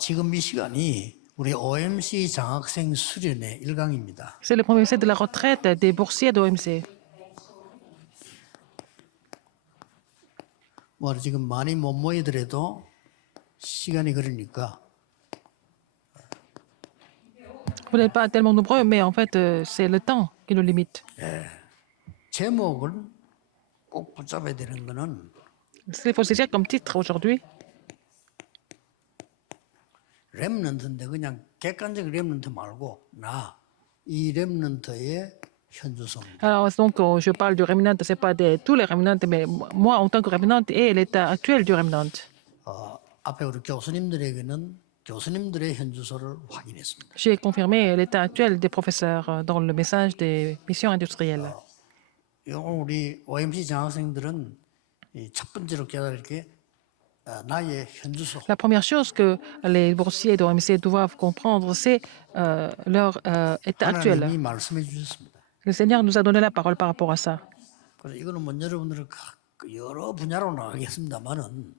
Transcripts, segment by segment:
지금 이 시간이 우리 OMC 장학생 수련의 1강입니다. C'est le premier essai de la retraite des boursiers d'OMC. 지금 많이 못 모이더라도 시간이 그러니까 Vous n'êtes pas tellement nombreux, mais en fait, c'est le temps qui nous limite. 제목을 꼭 붙잡아야 되는 거는 Ce qu'il faut saisir comme titre aujourd'hui, 렘넌트인데 그냥 객관적 렘넌트 말고 이 렘넌트의 현주성. alors donc je parle du remnant, ce n'est pas tous les remnants, mais moi en tant que remnant et l'état actuel du remnant. 앞에 우리 교수님들에게는 교수님들의 현주소를 확인했습니다. J'ai confirmé l'état actuel des professeurs dans le message des missions industrielles. 오늘 우리 OMC 장학생들은 첫 번째로 깨달을 게 나의 현주소. La première chose que les boursiers d'OMC doivent comprendre, c'est leur état actuel. 하나님이 말씀해 주셨습니다. Le Seigneur nous a donné la parole par rapport à ça. 그래서 이거는 여러분들 여러 분야로 나가겠습니다만은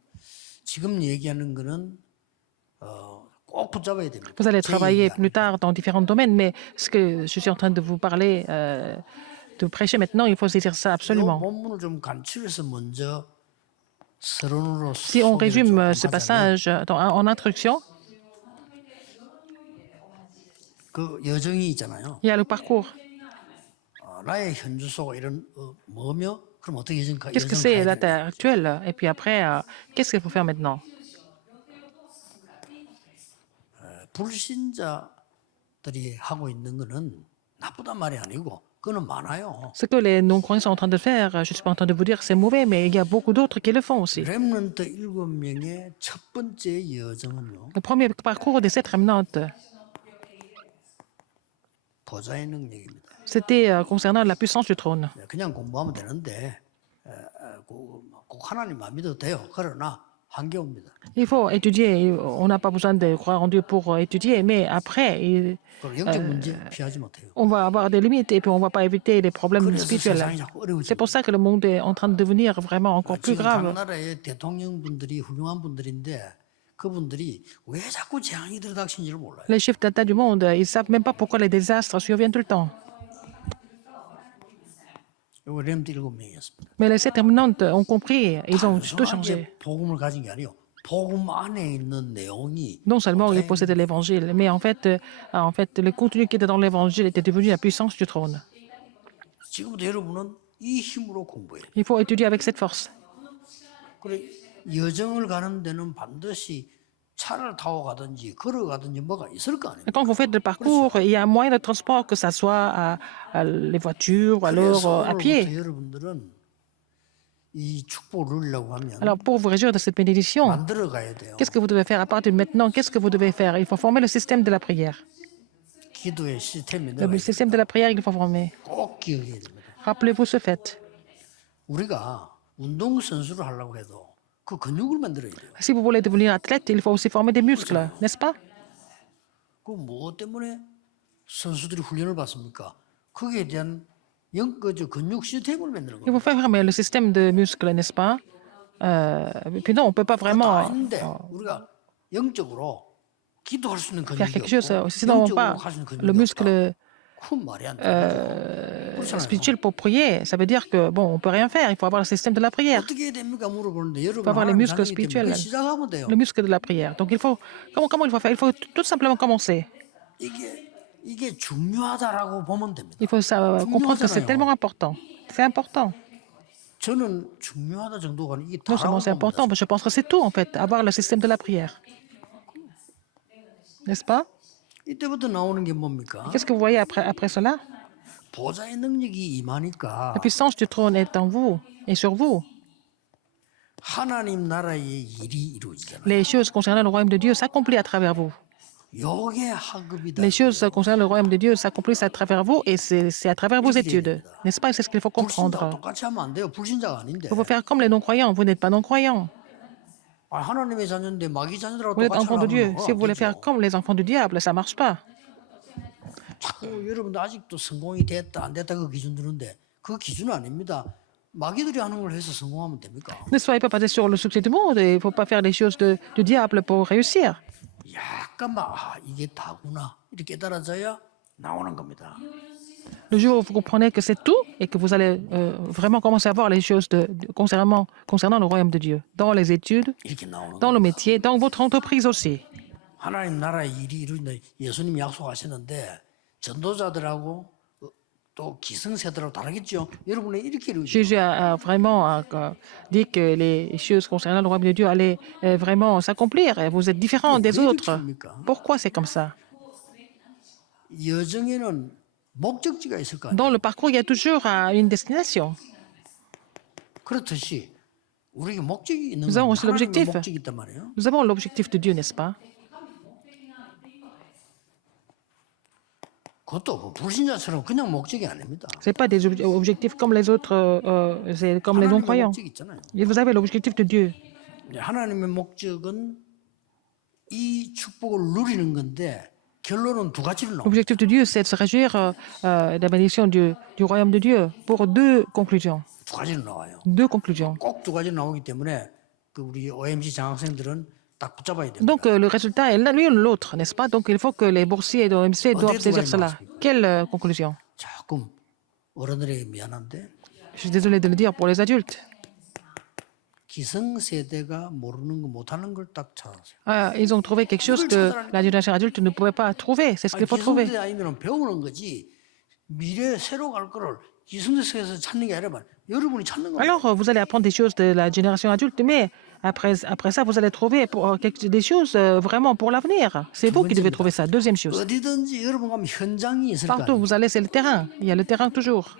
지금 얘기하는 거는 꼭 붙잡아야 됩니다. Vous allez travailler plus tard dans différents domaines, mais ce que je suis en train de vous parler, de prêcher maintenant, il faut saisir ça 이 absolument. 본문을 좀 간추려서 먼저 서론으로 Si on 소개를 résume 조금 ce 하자면 passage en introduction, 그 여정이 있잖아요. il y a le parcours. 나의 현주소가 이런 뭐며 그럼 어떻게 Qu'est-ce que c'est l'état actuel? Et puis après, qu'est-ce qu'il faut faire maintenant? 불신자들이 하고 있는 거는 나쁘단 말이 아니고 그거는 많아요. Ce que les non-croyants sont en train de faire, je ne suis pas en train de vous dire que c'est mauvais, mais il y a beaucoup d'autres qui le font aussi. 렘넌트 7명의 첫 번째 여정은요. Le premier parcours des 7 remnantes, 보좌의 능력입니다. c'était concernant la puissance du trône. 그냥 공부하면 되는데 꼭 하나님만 믿어도 돼요. 그러나 한계 옵니다. Il faut étudier. On n'a pas besoin de croire en Dieu pour étudier, mais après, 그리고 영적 문제 피하지 못해요. on va avoir des limites et puis on ne va pas éviter les problèmes 그래서 spirituels. 세상이 자꾸 C'est 어려워집니다. pour ça que le monde est en train de devenir vraiment encore plus 지금 각 grave. 나라의 대통령분들이 훌륭한 분들인데 그분들이 왜 자꾸 재앙이 들어닥치는지를 몰라요. Les chefs d'État du monde, ils ne savent même pas pourquoi les désastres surviennent tout le temps. 이거 렘트 7명이었습니다. Mais les 7 remnantes ont compris, ils ont tout changé. 복음을 가진 게 아니에요. 복음 안에 있는 내용이 Non seulement ils possédaient l'évangile, mais en fait, le contenu qui était dans l'évangile était devenu la puissance du trône. 지금부터 여러분은 이 힘으로 공부해요. Il faut étudier avec cette force. 그래 여정을 가는 데는 반드시 차를 타고 가든지 걸어가든지 뭐가 있을 거 아니에요. Et quand vous faites le parcours, il y a un moyen de transport, que ce soit les voitures ou alors 그래서 à 오늘부터 pied. 여러분들은 이 축복을 누리려고 하면 Alors, pour vous réjouir de cette bénédiction, 만들어 가야 돼요. qu'est-ce que vous devez faire à partir de maintenant? Qu'est-ce que vous devez faire? Il faut former le système de la prière. 기도의 시스템이 Le système de la prière, il faut former. 꼭 기억해야 됩니다. Rappelez-vous ce fait. 우리가 운동 선수를 하려고 해도 그 근육을 만들어야 돼요. Si vous voulez devenir athlète, il faut aussi former des muscles, n'est-ce pas? 그 무엇 때문에 선수들이 훈련을 받습니까? 거기에 대한 근육 시스템을 만드는 Il faut 거예요. faire le système de muscles, n'est-ce pas? Puis non, on ne peut pas vraiment 아닌데 우리가 영적으로 기도할 수 있는 faire 근육이 quelque chose. 없고 Sinon, on 영적으로 pas 할 수 있는 le 근육이 muscle 없다. 그건 말이 안 돼요. 그렇잖아요. spirituel pour prier. Ça veut dire que, bon, on peut rien faire. Il faut avoir le système de la prière. 어떻게 해야 됩니까? 물어보는데 여러분 avoir les 하나님 muscles 자녀이기 때문에 spirituels. 그거 시작하면 돼요. Le muscle de la prière. Donc, il faut. Comment il faut faire? Il faut tout simplement commencer. 이게 중요하다라고 보면 됩니다. Il faut comprendre que c'est tellement important. C'est important. 저는 중요하다 정도가 이게 Non 다라고 seulement c'est 봅니다. important, mais je pense que c'est tout, en fait, avoir le système de la prière. N'est-ce pas? 이때부터 나오는 게 뭡니까? Qu'est-ce que vous voyez après cela? 보좌의 능력이 임하니까 La puissance du trône est en vous et sur vous. 하나님 나라의 일이 이루어지잖아요. Les choses concernant le royaume de Dieu s'accomplissent à travers vous. 요게 학급이다. Les choses concernant le royaume de Dieu s'accomplissent à travers vous et c'est à travers vos études. N'est-ce pas? C'est ce qu'il faut 불신자 comprendre. 똑같이 하면 안 돼요. 불신자가 아닌데. Il faut faire comme les non-croyants. Vous n'êtes pas non-croyants. 하나님의 자녀인데 마귀 자녀들하고 Vous êtes 똑같이 enfants de Dieu. 하면 Si vous voulez faire comme les enfants du diable, ça ne marche pas. 자꾸 여러분들 아직도 성공이 됐다 안 됐다 그 기준 드는데 그 기준은 아닙니다. 마귀들이 하는 걸 해서 성공하면 됩니까? Ne soyez pas basés sur le succès du monde. Il ne faut pas faire les choses du diable pour réussir. 약간 이게 다구나 이렇게 깨달아져야 나오는 겁니다. Le jour où vous comprenez que c'est tout et que vous allez vraiment commencer à voir les choses concernant le royaume de Dieu, dans les études, 이렇게 나오는 dans le 겁니다. métier, dans votre entreprise aussi. 하나님 나라의 일이 이루어진다. 예수님이 약속하시는데 전도자들하고 또 기성세대라고 다르겠죠. 여러분이 이렇게 이루어져. Jésus a vraiment dit que les choses concernant le royaume de Dieu allaient vraiment s'accomplir. Et vous êtes différents des 왜 이렇게 autres. 합니까? Pourquoi c'est comme ça? 여정에는 목적지가 있을 거 아니에요. Dans le parcours, il y a toujours une destination. 그렇듯이 우리에게 목적이 있는 Nous avons 건 aussi 하나님의 l'objectif. 목적이 있단 말이에요. Nous avons l'objectif de Dieu, n'est-ce pas? 그것도 뭐 불신자처럼 그냥 목적이 아닙니다. Ce n'est pas des objectifs comme les autres, c'est comme les 하나님의 non-croyants. 목적이 있잖아요. Et vous avez l'objectif de Dieu. 하나님의 목적은 이 축복을 누리는 건데 결론은 두 가지로 나옵니다. L'objectif de Dieu, c'est de se réjouir de la bénédiction du royaume de Dieu pour deux conclusions. 두 가지로 나와요. Deux conclusions. 꼭 두 가지로 나오기 때문에 그 우리 OMC 장학생들은 딱 붙잡아야 됩니다. Donc le résultat est l'un ou l'autre, n'est-ce pas? Donc il faut que les boursiers de l'OMC doivent saisir cela. Quelle conclusion? 조금 어른들에게 미안한데 Je suis désolé de le dire pour les adultes. 기성세대가 모르는 거 못하는 걸 딱 찾았어요. Ils ont trouvé quelque chose que la génération adulte ne pouvait pas trouver. C'est ce qu'il faut trouver. 기성세대 아니면 배우는 거지 미래 새로 갈 거를 기성세대에서 찾는 게 아니라 여러분이 찾는 거예요. Alors vous allez apprendre des choses de la génération adulte, mais après ça, vous allez trouver des choses vraiment pour l'avenir. C'est vous qui devez trouver ça. Deuxième chose. 어디든지 여러분 가면 현장이 있을 거 Partout où 아니에요. vous allez, c'est le terrain. Il y a le terrain toujours.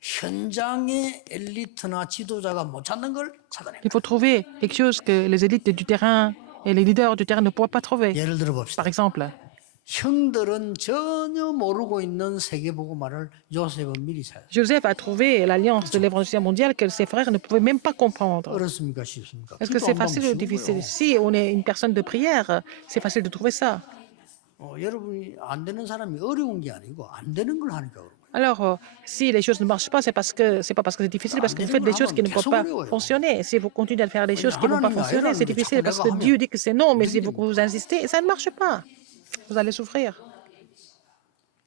현장의 엘리트나 지도자가 못 찾는 걸 찾아내요. Il faut trouver quelque chose que les élites du terrain et les leaders du terrain ne pourraient pas trouver. 예를 들어 봅시다. Par exemple, 형들은 전혀 모르고 있는 세계복음화를 요셉은 미리 찾아요. Joseph a trouvé l'alliance de l'évangile mondial que ses frères ne pouvaient même pas comprendre. 어렵습니까? 쉽습니까? Est-ce que c'est facile ou difficile? Si on est une personne de prière, c'est facile de trouver ça. 여러분이 안 되는 사람이 어려운 게 아니고 안 되는 걸 하니까 그런 거예요. Alors, si les choses ne marchent pas, c'est pas parce que c'est difficile, parce que vous faites des choses qui ne peuvent pas fonctionner. Si vous continuez à faire des choses qui ne vont pas fonctionner, c'est difficile parce que Dieu dit que c'est non, mais si vous insistez, ça ne marche pas. Vous allez souffrir.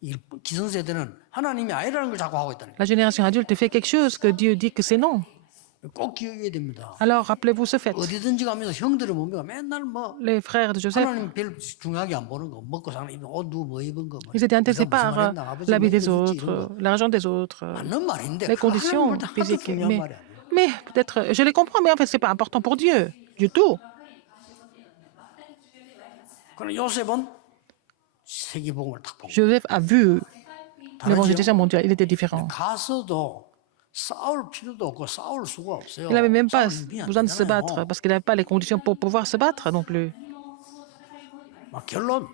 이 기성세대는 하나님이 아니라는 걸 자꾸 하고 있다는 La génération adulte fait quelque chose que Dieu dit que c'est non. 거예요. 꼭 기억해야 됩니다. Alors, rappelez-vous ce fait. 어디든지 가면서 형들을 보면 맨날 뭐 Les frères de Joseph, 하나님 별 중요하게 안 보는 거 먹고 사는 입는 옷 누구 뭐 입은 거 뭐. ils étaient intéressés 무슨 말 par 했나, 아버지 l'habit 뭐 des 해줬지, 이런 autres, 거. l'argent des autres, 맞는 말인데 les 그 conditions 하나님을 다 physiques. 중요한 말이 아니에요. Mais peut-être, je les comprends, mais en fait, c'est pas important pour Dieu, du tout. 그럼 요셉은 세계복음을 딱 보고 Joseph a vu l'évangélisation mondiale, il était différent. 가서도 싸울 필요도 없고 싸울 수가 없어요. Il n'avait même pas 싸울 준비 안 besoin de se 되잖아요. battre parce qu'il n'avait pas les conditions pour pouvoir se battre non plus. 막 결론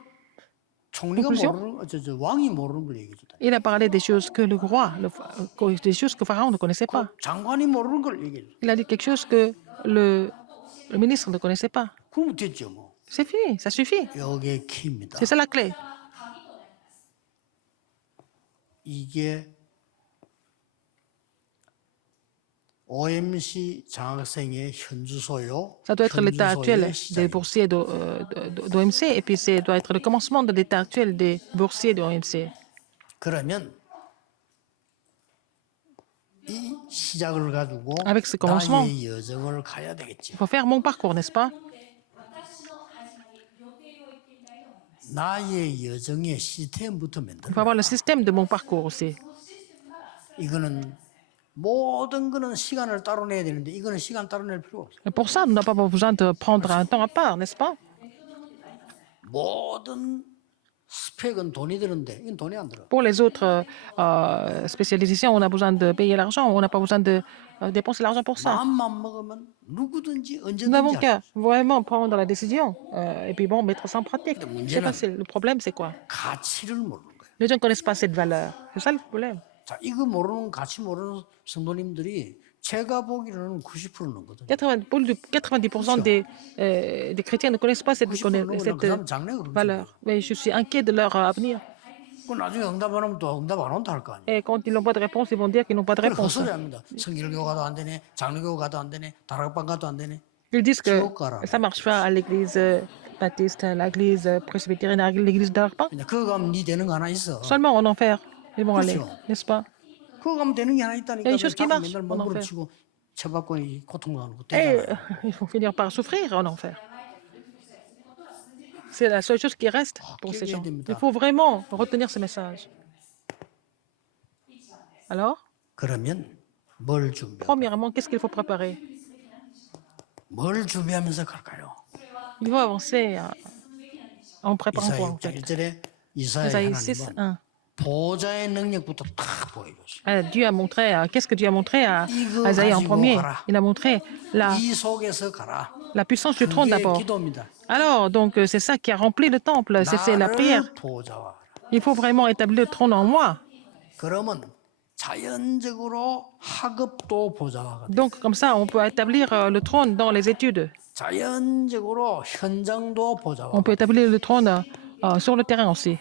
총리가 Conclusion? 모르는 왕이 모르는 걸 얘기해 줬다. Il a parlé des choses que le roi, des choses que Pharaon ne connaissait pas. 장관이 모르는 걸 얘기해 줬다. Il a dit quelque chose que le ministre ne connaissait pas. 그럼 됐죠 뭐. C'est fini, ça suffit. 여기에 키입니다. C'est ça la clé. 이게 OMC 장학생의 현주소요. Ça doit être l'état actuel 현주소의 des 시작입니다. boursiers d'OMC et puis ça doit être le commencement de l'état actuel des boursiers de OMC. 그러면 이 시작을 가지고 Avec ce commencement, 나의 여정을 가야 되겠지. il faut faire mon parcours, n'est-ce pas? 나의 여정의 시스템부터 Il 만들어. faut avoir le système de mon parcours aussi. 이거는 모든 거는 시간을 따로 내야 되는데 이거는 시간 따로 낼 필요 없어요. Et pour ça, nous n'avons pas besoin de prendre un temps à part, n'est-ce pas? 모든 스펙은 돈이 드는데 이건 돈이 안 들어. Pour les autres spécialisations, on a besoin de payer l'argent, on n'a pas besoin de dépenser l'argent pour ça. 마음만 먹으면 누구든지 Nous n'avons 언제든지 할 qu'à vraiment prendre la décision et puis bon, mettre ça en pratique. C'est 문제는 facile. Le problème, c'est quoi? 가치를 모르는 거예요. Les gens ne connaissent pas cette valeur. C'est ça le problème. 자, 이거 모르는 가치 모르는 성도님들이 제가 보기로는 90% 넘거든요. 90% des chrétiens ne connaissent pas cette 90% 넘으면 그 사람 장래 그런 valeur. Mais je suis inquiet de leur avenir. 그 나중에 응답 안 하면 또 응답 안 온다 할 거 아니에요. Et quand ils n'ont pas de réponse, ils vont dire qu'ils n'ont pas de 그걸 réponse. 헛소리 합니다. 성결교 가도 안 되네, 장로교 가도 안 되네, 다락방 가도 안 되네. Ils disent que 지옥 가라. ça marche pas à l'église baptiste, à l'église presbytérienne, à l'église d'Arpan. 근데 그거 가면 네 되는 거 하나 있어. Seulement en enfer, ils vont aller, 그렇죠. n'est-ce pas? 그거 가면 되는 게 하나 Il y a 있다니까. une chose qui 자꾸 marche 맨날 en enfer. 몸부림치고 쳐받고 이 고통당하는 거 Et 되잖아요. ils vont finir par souffrir en enfer. C'est la seule chose qui reste pour ces gens. Il faut vraiment retenir ce message. Alors, 그러면 뭘 준비해? premièrement, qu'est-ce qu'il faut préparer? 뭘 준비하면서 갈까요? Il faut avancer en préparant 이사야 quoi en 6장 fait? 1절에 이사야 Isaïe 6, 하나님은 1. 보좌의 능력부터 딱 보여줬어요. Dieu a montré, qu'est-ce que Dieu a montré à 이거 Isaïe en 가지고 premier? 가라. Il a montré 이 속에서 가라. la puissance du trône 그게 d'abord. 기도입니다. Alors, donc, c'est ça qui a rempli le temple, c'est la prière. 나를 보좌화하라. Il faut vraiment établir le trône en moi. 그러면 자연적으로 학업도 보좌화가 돼. Donc, comme ça, on peut établir le trône dans les études. 자연적으로 현장도 보좌화. On peut établir le trône sur le terrain aussi.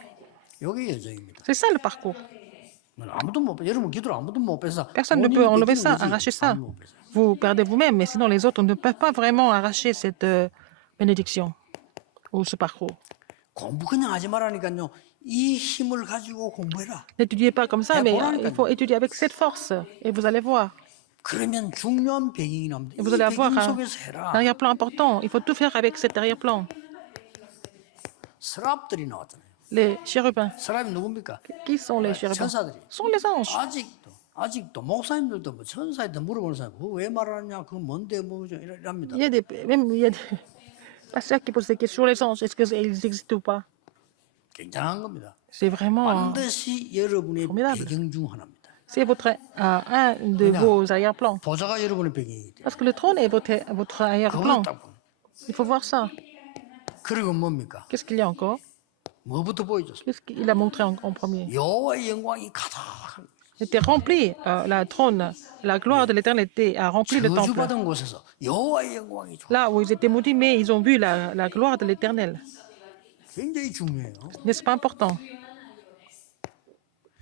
이게 여정입니다. C'est ça le parcours. 아무도 못 빼. 여러분 기도를 아무도 못 빼서 Personne ne peut enlever ça, arracher ça. Vous perdez vous-même, mais sinon les autres ne peuvent pas vraiment arracher cette bénédiction ou ce parcours. 공부 그냥 하지 말라니까요. 이 힘을 가지고 공부해라. N'étudiez pas comme ça, mais il faut étudier avec cette force et vous allez voir. 그러면 중요한 배경이 나옵니다. Et vous 이 allez avoir 배경 un 속에서 해라. arrière-plan important. Il faut tout faire avec cet arrière-plan. 스랍들이 나왔잖아요. Les chérubins. 스랍이 누굽니까? Qui sont les chérubins? 천사들이. Ce sont les anges. 아직도 목사님들도 뭐 천사한테 물어보는 사람 그거 왜 말하냐 그거 뭔데 뭐죠 이랍니다. Même il y a des pasteurs qui posent des questions sur les anges. Est-ce qu'ils existent ou pas? 굉장한 겁니다. C'est vraiment. 반드시 여러분의 formidable. 배경 중 하나입니다. C'est un de vos arrière-plans. 보좌가 여러분의 배경이기 때문에 Parce que le trône est votre 그걸 arrière-plan. 딱 보는. Il faut voir ça. 그리고 뭡니까? Qu'est-ce qu'il y a encore? 뭐부터 보여줬어요? Qu'est-ce qu'il a montré en premier? 여호와의 영광이 가득한 Était rempli, la trône, la gloire de l'éternel a rempli le temple. 저주받은 곳에서 여호와의 영광이 좋아. Là où ils étaient maudits, mais ils ont vu la gloire de l'éternel. 굉장히 중요해요. N'est-ce pas important?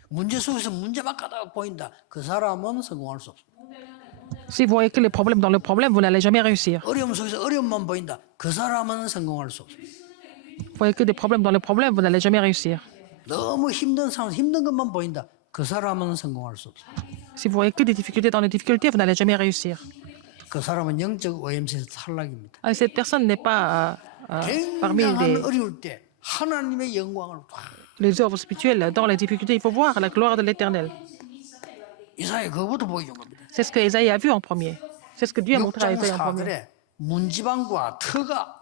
문제 속에서 문제만 가득 보인다. 그 사람은 성공할 수 없습니다. Si vous voyez que les problèmes dans le problème, vous n'allez jamais réussir. 어려움 속에서 어려움만 보인다. 그 사람은 성공할 수 없습니다. Vous voyez que des problèmes dans le problème, vous n'allez jamais réussir. 너무 힘든 상황, 힘든 것만 보인다. 그 사람은 성공할 수 없습니다. Si vous voyez que des difficultés dans les difficultés, vous n'allez jamais réussir. 그 사람은 영적 OMC에서 탈락입니다. Cette personne n'est pas parmi 굉장한 어려울 때 하나님의 영광을 les œuvres spirituelles. Dans les difficultés, il faut voir la gloire de l'éternel. 이사야 그거부터 보여준 겁니다. C'est ce que Isaïe a vu en premier. C'est ce que Dieu a montré à 6장 Isaïe en premier. 4절에 문지방과 터가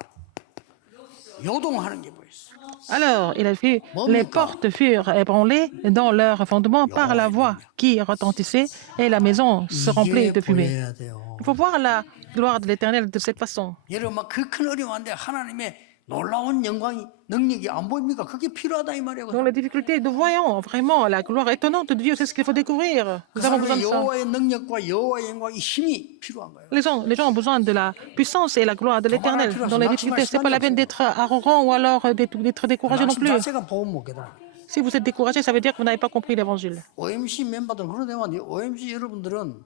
요동하는 게 보였어요. Alors, il a vu les portes furent ébranlées dans leur fondement par la voix qui retentissait et la maison se remplit 이게 de fumée. 보여야 돼요. Il faut voir la gloire de l'éternel de cette façon. 여러분 막 그 큰 어려움인데 하나님의 놀라운 영광이 능력이 안 보입니까? 그게 필요하다 이 말이에요. Dans les difficultés, nous voyons vraiment la gloire étonnante de Dieu. C'est ce qu'il faut découvrir. 그 Nous avons besoin 사람의 de ça. 여호와의 능력과 여호와의 영광이 힘이 필요한 거예요. Les gens ont besoin de la puissance et la gloire de l'éternel. Dans les difficultés, ce n'est pas la peine d'être arrogant ou alors d'être découragé non 낙심 plus. 자체가 복음 못 깨달아. Si vous êtes découragé, ça veut dire que vous n'avez pas compris l'évangile. OMC 멤버들은 그러네요. OMC 여러분들은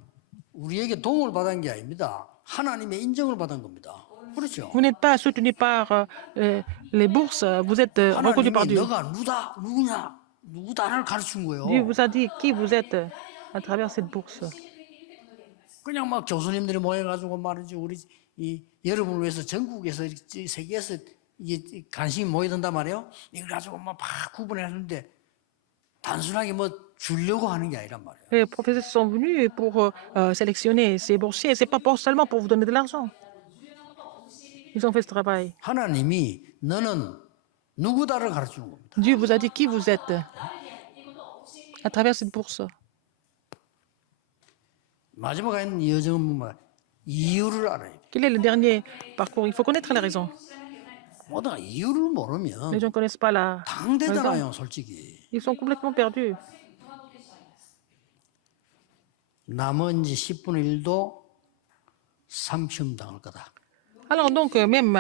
우리에게 도움을 받은 게 아닙니다. 하나님의 인정을 받은 겁니다. 그렇죠? Vous n'êtes pas soutenu par les bourses, vous êtes reconnu par 하나님이 Dieu. 너가 누구다를 가르친 거예요. Dieu vous a dit qui vous êtes à travers cette bourse. 그냥 막 교수님들이 모여가지고 말이지 우리 이 여러분을 위해서 전국에서 세계에서 이게 관심이 모여든단 말이에요. 이걸 가지고 막 구분해 하는데 단순하게 뭐 주려고 하는 게 아니란 말이에요. Les professeurs sont venus pour sélectionner ces boursiers. Ce n'est pas seulement pour vous donner de l'argent. Ils ont fait ce travail. 하나님이 너는 누구다를 가르치는 겁니다. Dieu vous a dit qui vous êtes à travers cette bourse. 마지막에 있는 여정은 뭐야? 이유를 알아야 돼. Quel est le dernier parcours? Il faut connaître la raison. 뭐다 이유를 Les 모르면 gens ne connaissent pas la raison. 당대잖아요, 솔직히. Ils sont complètement perdus. 남은 지 10분의 1도 삼시험 당할 거다. Alors donc, même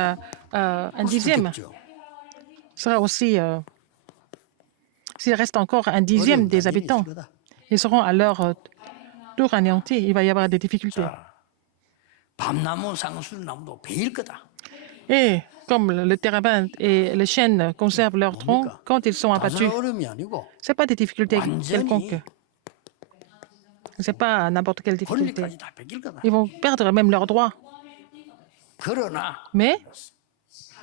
un dixième 그렇겠죠. sera aussi, s'il reste encore un dixième des habitants, ils seront à leur tour anéantis. Il va y avoir des difficultés. 자, 밤나무 상수나무도 베일 거다. Et comme le térébinthe et les chênes conservent leurs troncs quand ils sont abattus, 단순한 어려움이 아니고 ce n'est pas des difficultés 완전히 quelconques. Ce n'est pas n'importe quelle difficulté. 권리까지 다 뺏길 거다. Ils vont perdre même leurs droits. 그러나 Mais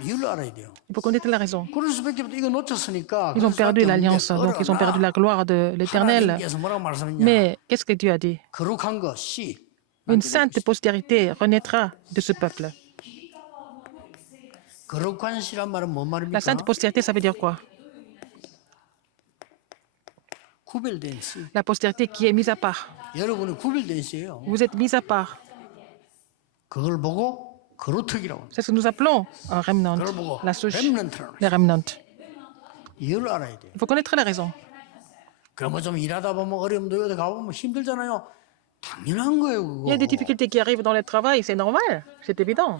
이유를 알아야 돼요. il faut connaître la raison. 그럴 수밖에 없다. 이거 놓쳤으니까. Ils ont perdu l'alliance, donc ils ont perdu la gloire de l'Éternel. 하나님께서 뭐라고 말씀했냐? Mais qu'est-ce que Dieu a dit? 거룩한 것이 Une sainte postérité renaîtra de ce peuple. 거룩한 시란 말은 뭔 La 말입니까? sainte postérité, ça veut dire quoi? 구별된 시. La postérité qui est mise à part. 여러분은 구별된 시예요. Vous êtes mis à part. 그걸 보고 거룩특이라고 합니다. C'est ce que nous appelons un remnant, 그걸 보고 la souche, 렘넌트라고 les remnants. 이유를 알아야 돼요. Il faut connaître la raison. 그러면 좀 일하다 보면 어려움도 어디 가보면 힘들잖아요. 당연한 거예요, Il y a des 그거. difficultés qui arrivent dans le travail, c'est normal, c'est évident.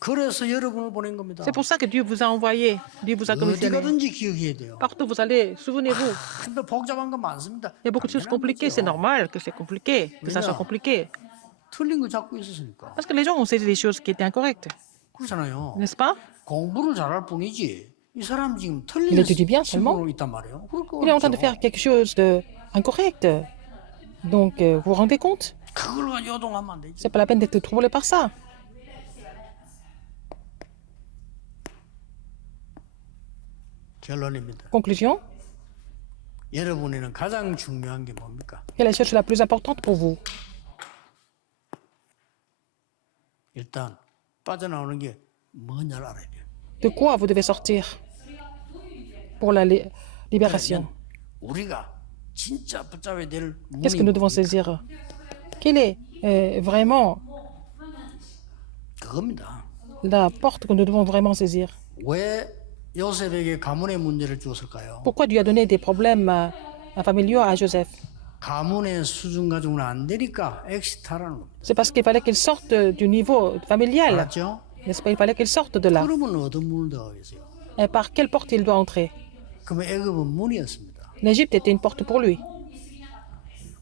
그래서 여러분을 보낸 겁니다. C'est pour ça que Dieu vous a envoyé, Dieu vous a 어디 commissionné. 가든지 기억해야 돼요. Partout où vous allez, souvenez-vous, 근데 복잡한 거 많습니다. il y a beaucoup de choses compliquées, c'est normal que c'est compliqué, que ça soit compliqué. 틀린 거 잡고 있었으니까. Parce que les gens ont saisi des choses qui étaient incorrectes, 그렇잖아요. n'est-ce pas? 공부를 잘할 뿐이지. 이 사람 지금 Il 틀린 étudie bien seulement. 신분으로 있단 말이에요. Il est en train de faire quelque chose d'incorrect. Donc, vous vous rendez compte? 그걸 가지고 요동하면 안 되지. C'est pas la peine d'être troublé par ça. 결론입니다. Conclusion, 여러분에는 가장 중요한 게 뭡니까? quelle est la chose la plus importante pour vous? 일단 빠져나오는 게 뭐냐를 알아야 돼요. De quoi vous devez sortir pour la libération? 우리가 진짜 붙잡아야 될 Qu'est-ce que 문이 nous devons saisir? Quelle est vraiment 그겁니다. la porte que nous devons vraiment saisir? 왜 요셉에게 가문의 문제를 주었을까요? Pourquoi Dieu a donné des problèmes familiaux à Joseph? 가문의 수준 가지고는 안 되니까 엑시트하라는 겁니다. C'est parce qu'il fallait qu'il sorte du niveau familial, 알았죠? n'est-ce pas? Il fallait qu'il sorte de là. 그러면 어떤 문을 넣어야겠어요? Et par quelle porte il doit entrer? 그러면 애굽은 문이었습니다. L'Égypte était une porte pour lui.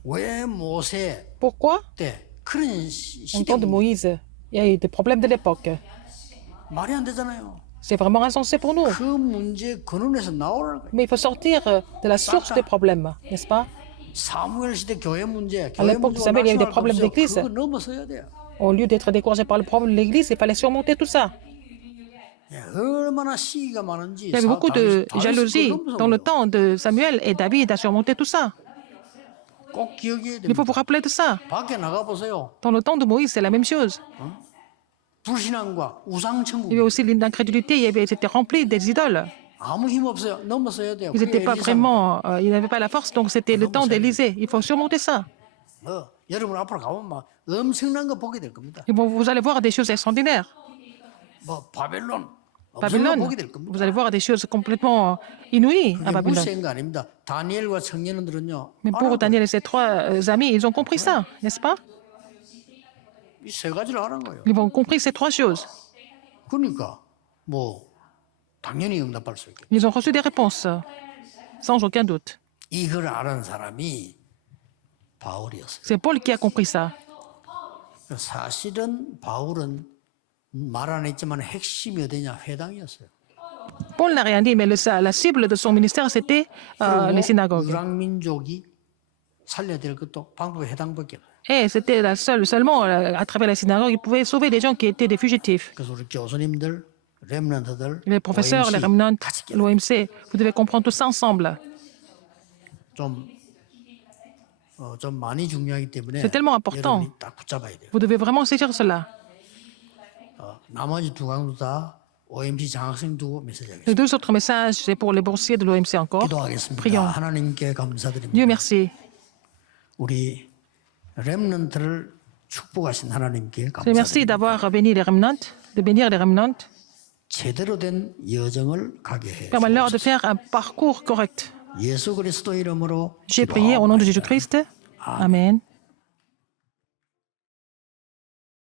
왜 모세 Pourquoi? 때 그런 En 시대 temps de Moïse, il y a eu des problèmes de l'époque. 말이 안 되잖아요. C'est vraiment insensé pour nous. 그 문제 근원에서 나오라는 거예요. Mais il faut sortir de la source des problèmes, n'est-ce pas? 사무엘 시대 교회 문제, À 교회 l'époque de 문제가 Samuel, il y a eu des 낙심할 거 problèmes 없어요. d'église. 그거 넘어서야 돼요. Au lieu d'être découragé par le problème de l'Église, il fallait surmonter tout ça. 예, 얼마나 시기가 많은지. Il y avait beaucoup de jalousie dans le temps de Samuel et David a surmonté tout ça. 꼭 기억해야 Il faut 됩니다. vous rappeler de ça. 밖에 나가 보세요. Dans le temps de Moïse, c'est la même chose. 불신앙과 우상천국. Il y avait aussi l'incrédulité, c'était rempli des idoles. 아무 힘 없어요. 넘어서야 돼요. Ils 그게 n'étaient pas 엘리사입니다. vraiment, ils n'avaient pas la force, donc c'était le temps d'Élysée. Il faut surmonter ça. 여러분 앞으로 가보면 막 엄청난 거 보게 될 겁니다. Et bon, vous allez voir des choses extraordinaires. 뭐 바벨론 엄청난 거 Babylone, 보게 될 겁니다. vous allez voir des choses complètement inouïes à 그게 Babylone. 물세인 거 아닙니다. 다니엘과 청년들은요. Mais pour Daniel et ses trois amis, ils ont compris ça, n'est-ce pas? 이세 가지를 하는 거예요. Ils ont compris ces trois choses. 그러니까 뭐 당연히 응답할 수 있겠죠. Ils ont reçu des réponses, sans aucun doute. 이걸 아는 사람이 바울이었어요. C'est Paul qui a compris ça. 사실은 바울은 말 안 했지만 핵심이 어디냐? 회당이었어요. Paul n'a rien dit, mais la cible de son ministère, c'était les synagogues. 유랑민족이 살려야 될 것도 방법이 회당밖에 없어요. Et c'était seulement à travers les synagogues, ils pouvaient sauver des gens qui étaient des fugitifs. 그래서 우리 교수님들, 렘넌트들, Les professeurs, les remnants, l'OMC, vous devez comprendre tout ça ensemble. 좀 많이 중요하기 때문에 C'est tellement important. 여러분이 딱 붙잡아야 돼요. Vous devez vraiment saisir cela. 나머지 두 강도 다 OMC 장학생 두고 메시지 하겠습니다. Les deux autres messages, c'est pour les boursiers de l'OMC encore. 기도하겠습니다. Prions. 하나님께 감사드립니다. Dieu merci. 우리 렘넌트를 축복하신 하나님께 Dieu merci 감사드립니다. d'avoir béni les remnants, de bénir les remnants. 제대로 된 여정을 가게 해 Permets-leur de 주옵소서. faire un parcours correct. 예수 그리스도 이름으로 J'ai prié au nom de Jésus-Christ. Amen.